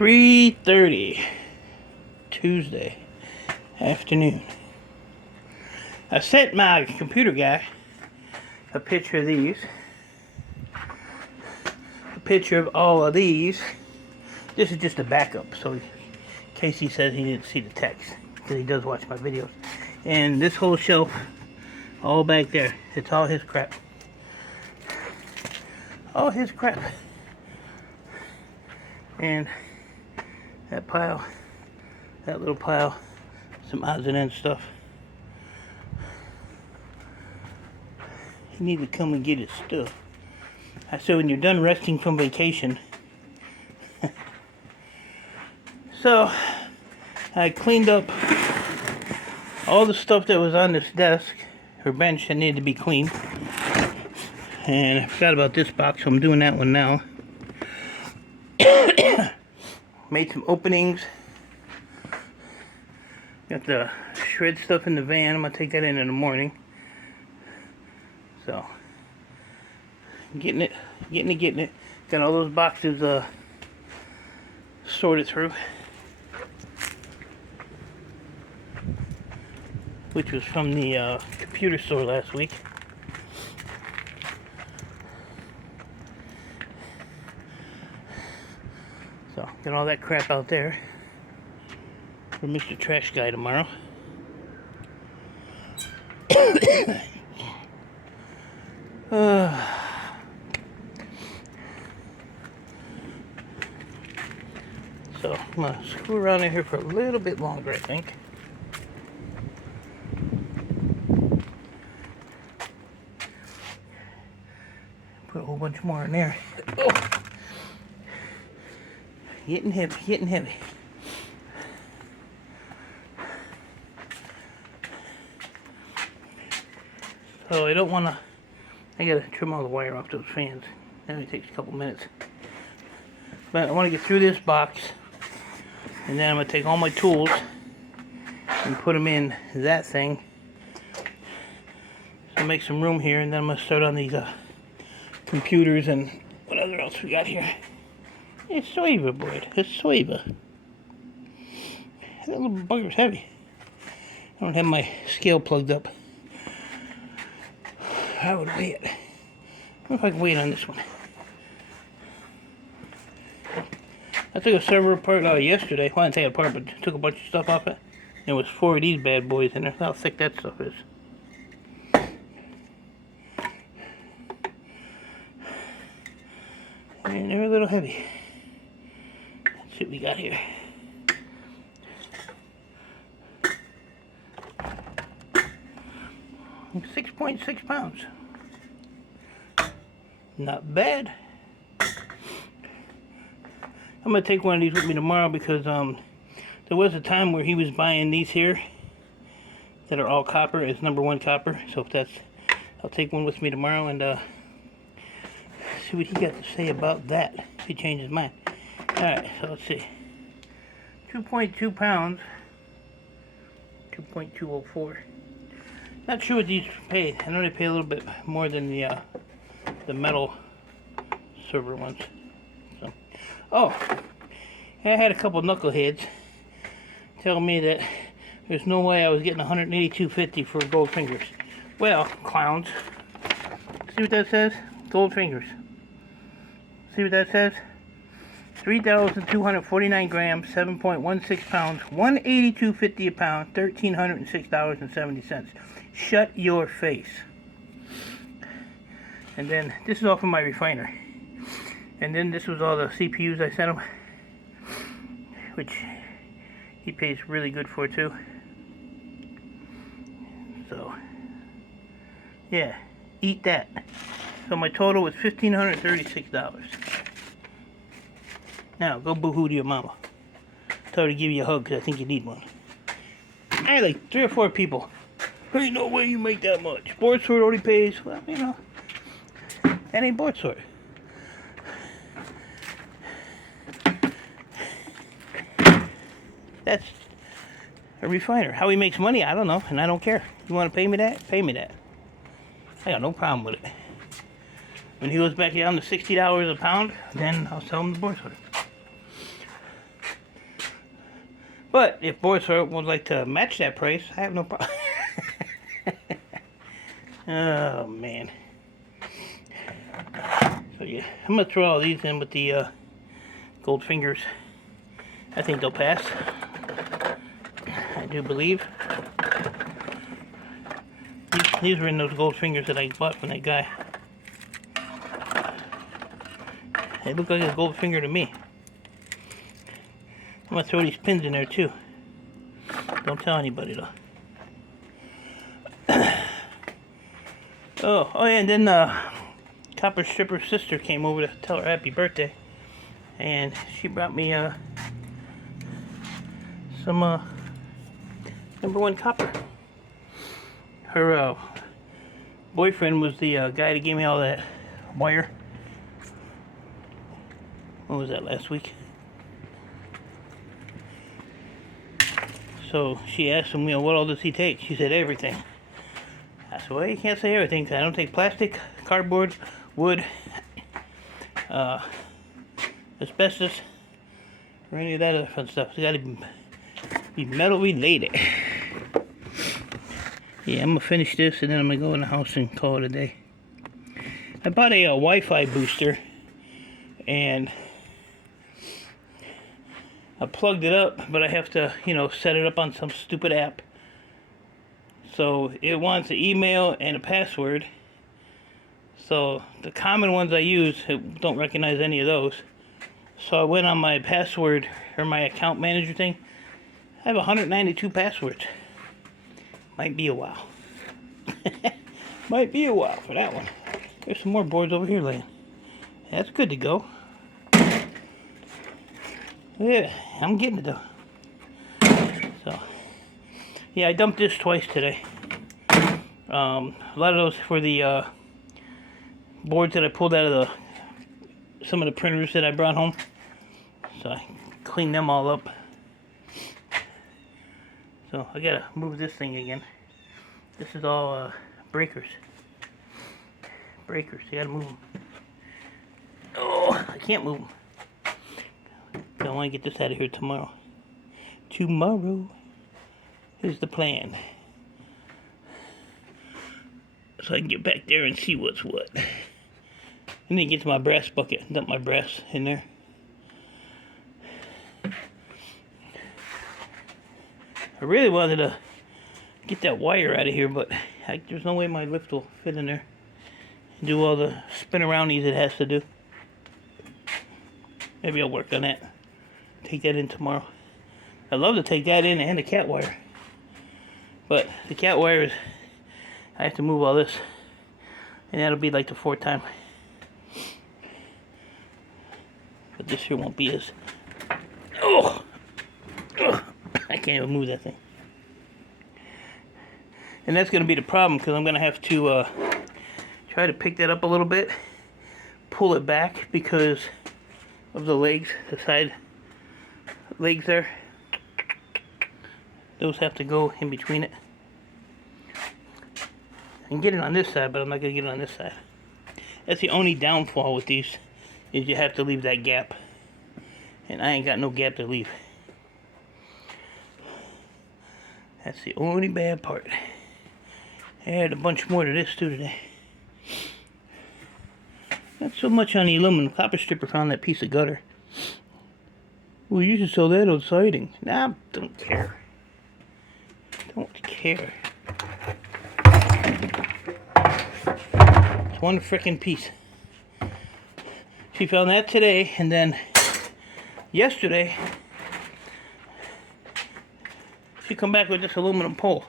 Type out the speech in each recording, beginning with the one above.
3:30 Tuesday afternoon. I sent my computer guy a picture of these, a picture of all of these. This is just a backup, so in case he says he didn't see the text, because he does watch my videos. And this whole shelf, all back there, it's all his crap. All his crap. And that pile, that little pile, some odds and ends stuff. You need to come and get his stuff. I said when you're done resting from vacation. So, I cleaned up all the stuff that was on this desk, or bench, that needed to be cleaned. And I forgot about this box, so I'm doing that one now. Made some openings. Got the shred stuff in the van. I'm going to take that in the morning. So, getting it. Got all those boxes sorted through. Which was from the computer store last week. So, got all that crap out there for Mr. Trash Guy tomorrow. So, I'm going to screw around in here for a little bit longer, I think. Put a whole bunch more in there. Oh. Getting heavy. So I don't want to, I got to trim all the wire off those fans. That only takes a couple minutes. But I want to get through this box. And then I'm going to take all my tools and put them in that thing. So make some room here, and then I'm going to start on these computers and whatever else we got here. It's Soiva, boy. It's Soiva. That little bugger's heavy. I don't have my scale plugged up. I would weigh it. I wonder if I can weigh it on this one. I took a server apart yesterday. Well, I didn't take it apart, but took a bunch of stuff off it. There was 4 of these bad boys in there. How thick that stuff is. And they're a little heavy. Let's see what we got here. It's 6.6 pounds. Not bad. I'm going to take one of these with me tomorrow because there was a time where he was buying these here that are all copper. It's #1 copper. So if that's, I'll take one with me tomorrow and see what he got to say about that. If he changes his mind. Alright, so let's see. 2.2 pounds. 2.204. Not sure what these pay. I know they pay a little bit more than the metal server ones. So, oh, I had a couple knuckleheads tell me that there's no way I was getting $182.50 for gold fingers. Well, clowns. See what that says? Gold fingers. See what that says? 3,249 grams, 7.16 pounds, $182.50 a pound, $1,306.70. Shut your face. And then this is all from my refiner. And then this was all the CPUs I sent him, which he pays really good for too. So, yeah, eat that. So my total was $1,536. Now, go boo-hoo to your mama. Tell her to give you a hug, because I think you need one. I had like 3 or 4 people. There ain't no way you make that much. Board sort only pays, well, you know, that ain't board sort. That's a refiner. How he makes money, I don't know, and I don't care. You want to pay me that? Pay me that. I got no problem with it. When he goes back down to $60 a pound, then I'll sell him the board sort. But if Boys would like to match that price, I have no problem. Oh man. So yeah, I'm gonna throw all these in with the gold fingers. I think they'll pass. I do believe. These were in those gold fingers that I bought from that guy. They look like a gold finger to me. I'm gonna throw these pins in there too. Don't tell anybody though. Oh yeah, and then Copper Stripper's sister came over to tell her happy birthday, and she brought me some #1 copper. Her boyfriend was the guy that gave me all that wire. When was that, last week? So she asked him, what all does he take? She said everything. I said, well, you can't say everything, 'cause I don't take plastic, cardboard, wood, asbestos, or any of that other fun stuff. It's got to be metal related. Yeah, I'm going to finish this, and then I'm going to go in the house and call it a day. I bought a Wi-Fi booster, and I plugged it up, but I have to, set it up on some stupid app. So it wants an email and a password. So the common ones I use, it don't recognize any of those. So I went on my password, or my account manager thing. I have 192 passwords. Might be a while. Might be a while for that one. There's some more boards over here laying. That's good to go. Yeah, I'm getting it though. So, yeah, I dumped this twice today. A lot of those for the boards that I pulled out of some of the printers that I brought home. So I cleaned them all up. So I gotta move this thing again. This is all breakers. Breakers, you gotta move them. Oh, I can't move them. I want to get this out of here tomorrow. Tomorrow is the plan. So I can get back there and see what's what. And then get to my brass bucket and dump my brass in there. I really wanted to get that wire out of here, but there's no way my lift will fit in there. Do all the spin aroundies it has to do. Maybe I'll work on that. Take that in tomorrow. I'd love to take that in and the cat wire. But the cat wire is, I have to move all this. And that'll be like the 4th time. But this here won't be as... Oh! I can't even move that thing. And that's going to be the problem, because I'm going to have to try to pick that up a little bit. Pull it back because of the legs, the side legs there. Those have to go in between it. I can get it on this side, but I'm not going to get it on this side. That's the only downfall with these, is you have to leave that gap. And I ain't got no gap to leave. That's the only bad part. I had a bunch more to this too today. Not so much on the aluminum. Copper Stripper found that piece of gutter. Well, you should sell that on siding. Nah, don't care. Don't care. It's one frickin' piece. She found that today, and then yesterday she come back with this aluminum pole.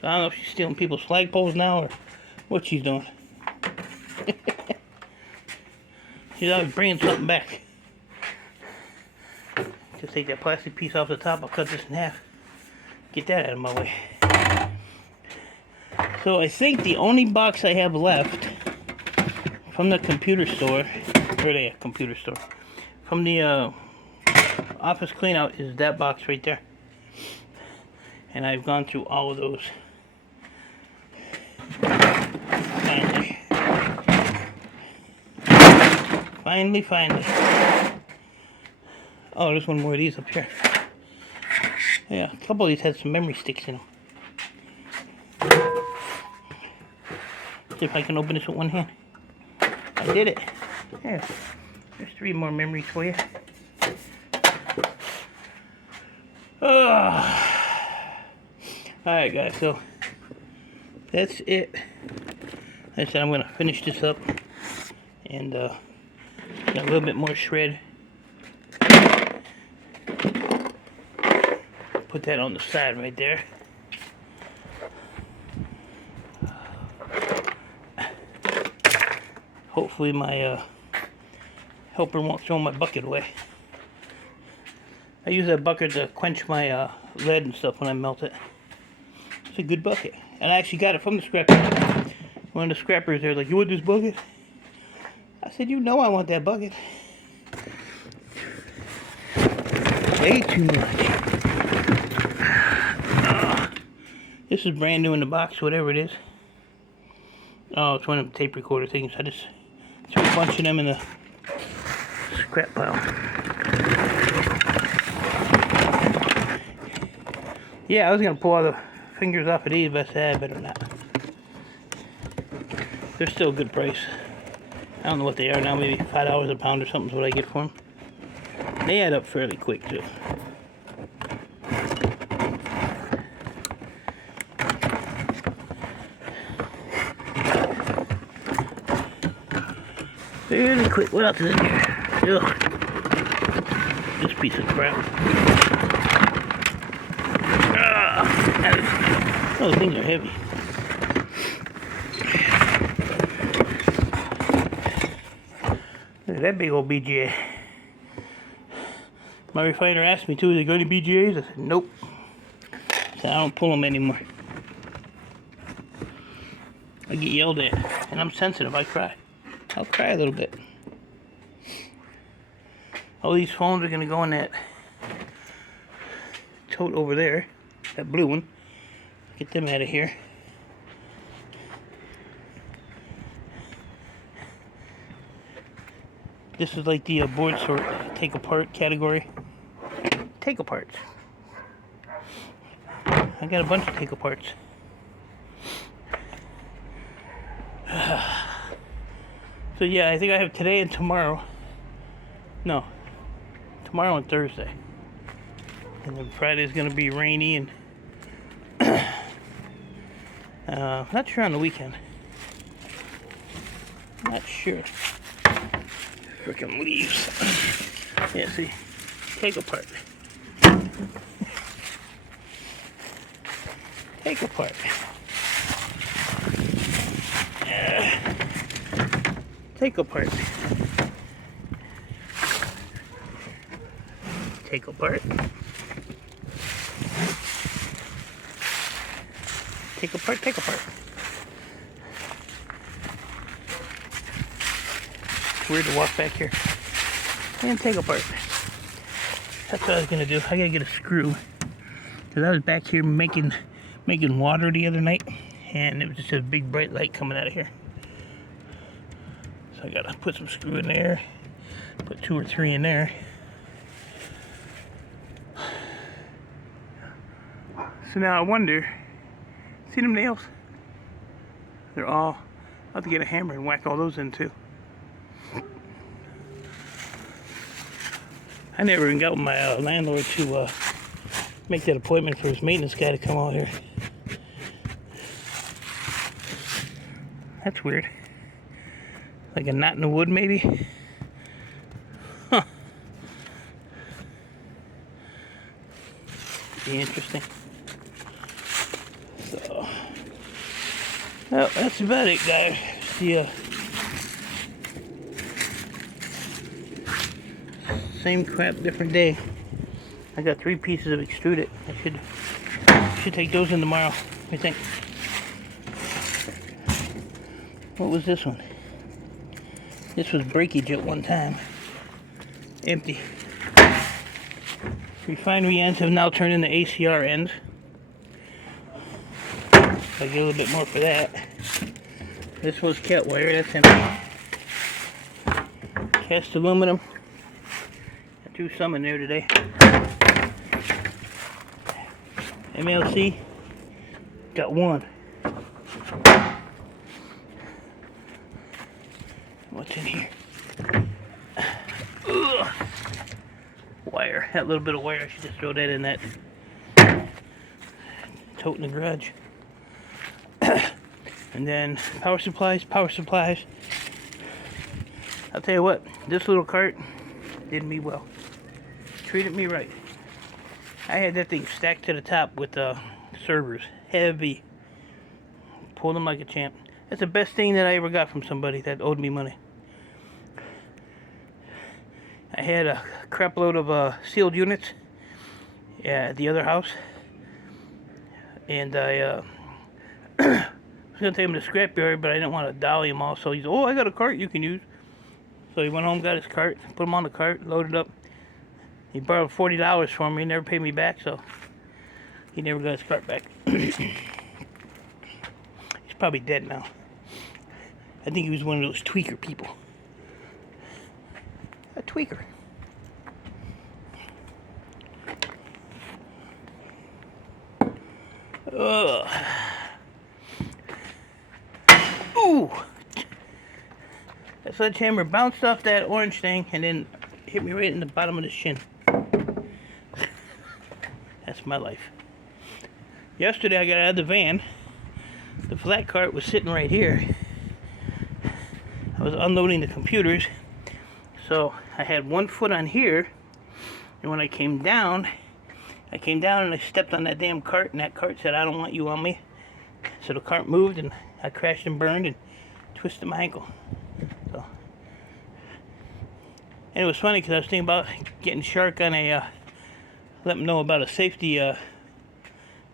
So I don't know if she's stealing people's flagpoles now or what she's doing. She's always bringing something back. Just take that plastic piece off the top. I'll cut this in half. Get that out of my way. So I think the only box I have left from the computer store, from the office cleanout is that box right there. And I've gone through all of those. Finally. Oh, there's one more of these up here. Yeah, a couple of these had some memory sticks in them. See if I can open this with one hand. I did it. Yeah. There's 3 more memories for you. Alright guys, so that's it. Like I said, I'm going to finish this up and got a little bit more shred. Put that on the side right there. Hopefully my helper won't throw my bucket away. I use that bucket to quench my lead and stuff when I melt it. It's a good bucket. And I actually got it from the scrapper. One of the scrappers there like, you want this bucket? I said, you know I want that bucket. Way too much. This is brand new in the box, whatever it is. Oh, it's one of the tape recorder things. I just threw a bunch of them in the scrap pile. Yeah, I was going to pull all the fingers off of these, but I said I better not. They're still a good price. I don't know what they are now, maybe $5 a pound or something is what I get for them. They add up fairly quick too. Really quick. What else is in here? Ugh. This piece of crap. Oh, things are heavy. Look at that big old BGA. My refiner asked me too, is there going to be BGAs? I said, nope. So I don't pull them anymore. I get yelled at, and I'm sensitive. I cry. I'll cry a little bit. All these phones are going to go in that tote over there, that blue one. Get them out of here. This is like the board sort take apart category. Take aparts. I got a bunch of take aparts. So yeah, I think I have today and tomorrow. No, tomorrow and Thursday. And then Friday's going to be rainy and not sure on the weekend. Not sure. Frickin' leaves. Yeah, see, take apart. Take apart. Take apart. Take apart. Take apart, take apart. It's weird to walk back here. And take apart. That's what I was gonna do. I gotta get a screw. Cause I was back here making water the other night, and it was just a big bright light coming out of here. So I gotta put some screw in there, put 2 or 3 in there. So now I wonder, see them nails? They're all, I'll have to get a hammer and whack all those in too. I never even got my landlord to make that appointment for his maintenance guy to come out here. That's weird. Like a knot in the wood, maybe? Huh. Be interesting. So, well, that's about it, guys. The same crap, different day. I got 3 pieces of extruded. I should take those in tomorrow. What do you think? What was this one? This was breakage at one time. Empty. Refinery ends have now turned into ACR ends. I get a little bit more for that. This was cat wire, that's empty. Cast aluminum. I threw some in there today. MLC. Got one. What's in here? Ugh. Wire. That little bit of wire, I should just throw that in that tote in the garage. And then power supplies. I'll tell you what, this little cart did me well. Treated me right. I had that thing stacked to the top with servers. Heavy. Pulled them like a champ. That's the best thing that I ever got from somebody that owed me money. I had a crap load of sealed units at the other house. And I was going to take them to the scrapyard, but I didn't want to dolly them all. So he said, oh, I got a cart you can use. So he went home, got his cart, put them on the cart, loaded up. He borrowed $40 from me, never paid me back, so he never got his cart back. He's probably dead now. I think he was one of those tweaker people. A tweaker. Ugh. Ooh! That sledgehammer bounced off that orange thing and then hit me right in the bottom of the shin. That's my life. Yesterday I got out of the van. The flat cart was sitting right here. I was unloading the computers. So I had one foot on here. And when I came down and I stepped on that damn cart, and that cart said, I don't want you on me. So the cart moved and I crashed and burned and twisted my ankle. So, and it was funny because I was thinking about getting Shark on a, let him know about a safety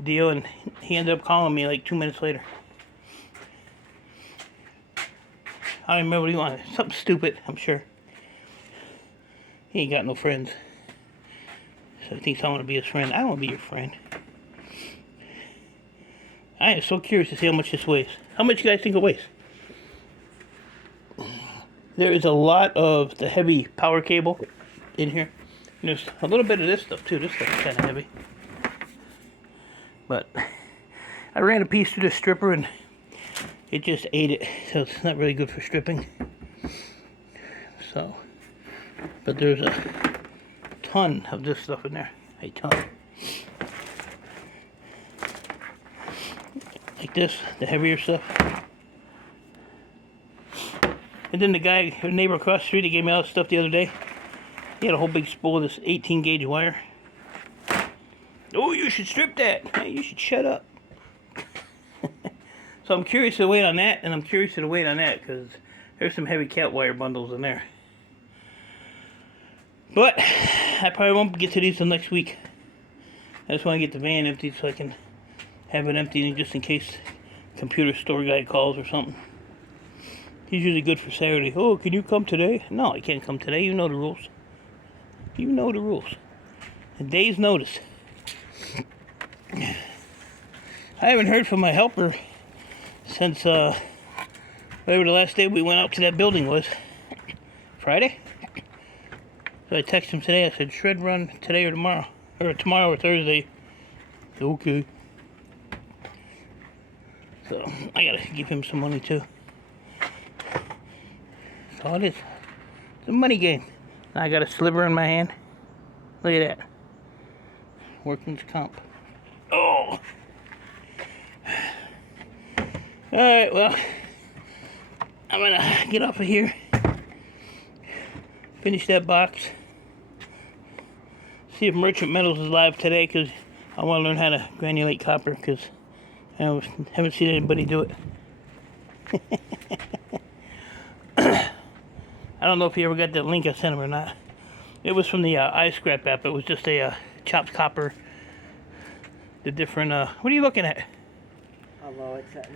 deal, and he ended up calling me like 2 minutes later. I don't remember what he wanted. Something stupid, I'm sure. He ain't got no friends. So he thinks I want to be his friend. I don't want to be your friend. I am so curious to see how much this weighs. How much you guys think it weighs? There is a lot of the heavy power cable in here. And there's a little bit of this stuff too. This stuff is kind of heavy. But I ran a piece through the stripper and it just ate it. So it's not really good for stripping. So, but there's a ton of this stuff in there. A ton. Like this, the heavier stuff. And then the guy, the neighbor across the street, he gave me all this stuff the other day. He had a whole big spool of this 18 gauge wire. Oh, you should strip that. Hey, you should shut up. So I'm curious to the weight on that, and I'm curious to the weight on that, because there's some heavy cat wire bundles in there. But I probably won't get to these till next week. I just want to get the van emptied so I can have it emptied just in case computer store guy calls or something. He's usually good for Saturday. Oh, can you come today? No, I can't come today. You know the rules. You know the rules. A day's notice. I haven't heard from my helper since whatever the last day we went out to that building was. Friday? So I texted him today. I said, shred run today or tomorrow. Or tomorrow or Thursday. Okay. So I gotta give him some money too. That's all it is. It's a money game. I got a sliver in my hand. Look at that. Workman's comp. Oh! Alright, well, I'm gonna get off of here. Finish that box. See if Merchant Metals is live today, because I want to learn how to granulate copper, because I haven't seen anybody do it. I don't know if you ever got that link I sent him or not. It was from the iScrap app. It was just a chopped copper. The different, what are you looking at? Although it's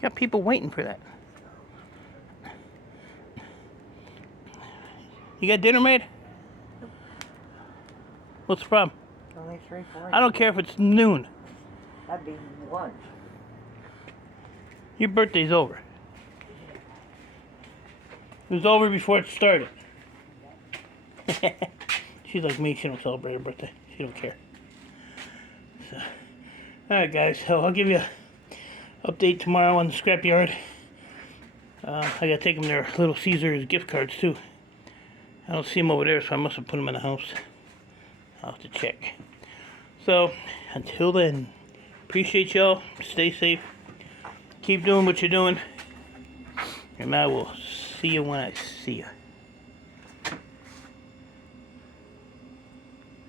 Got people waiting for that. You got dinner made? What's the problem? only 3:40. I don't care if it's noon. That'd be lunch. Your birthday's over. It was over before it started. She's like me. She don't celebrate her birthday. She don't care. So, all right, guys. So I'll give you an update tomorrow on the scrapyard. I gotta take them their Little Caesars gift cards too. I don't see them over there, so I must have put them in the house. I'll have to check. So until then, appreciate y'all. Stay safe. Keep doing what you're doing. And I will see you when I see you.